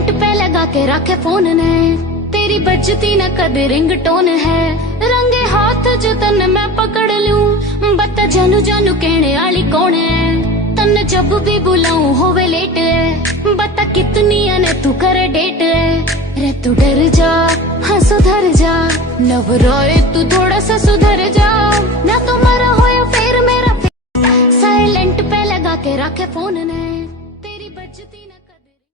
Minute पे लगा के रखे फोन ने, तेरी बजती न कदे रिंगटोन है। रंगे हाथ जो तन मैं पकड़ लूं, बता जानू जानू कहने वाली कौन है। तन जब भी बुलाऊं होवे लेट है, बता कितनी ने तू करे डेट है। रे तू डर जा हाँ सुधर जा, नवराए तू थोड़ा सा सुधर जा।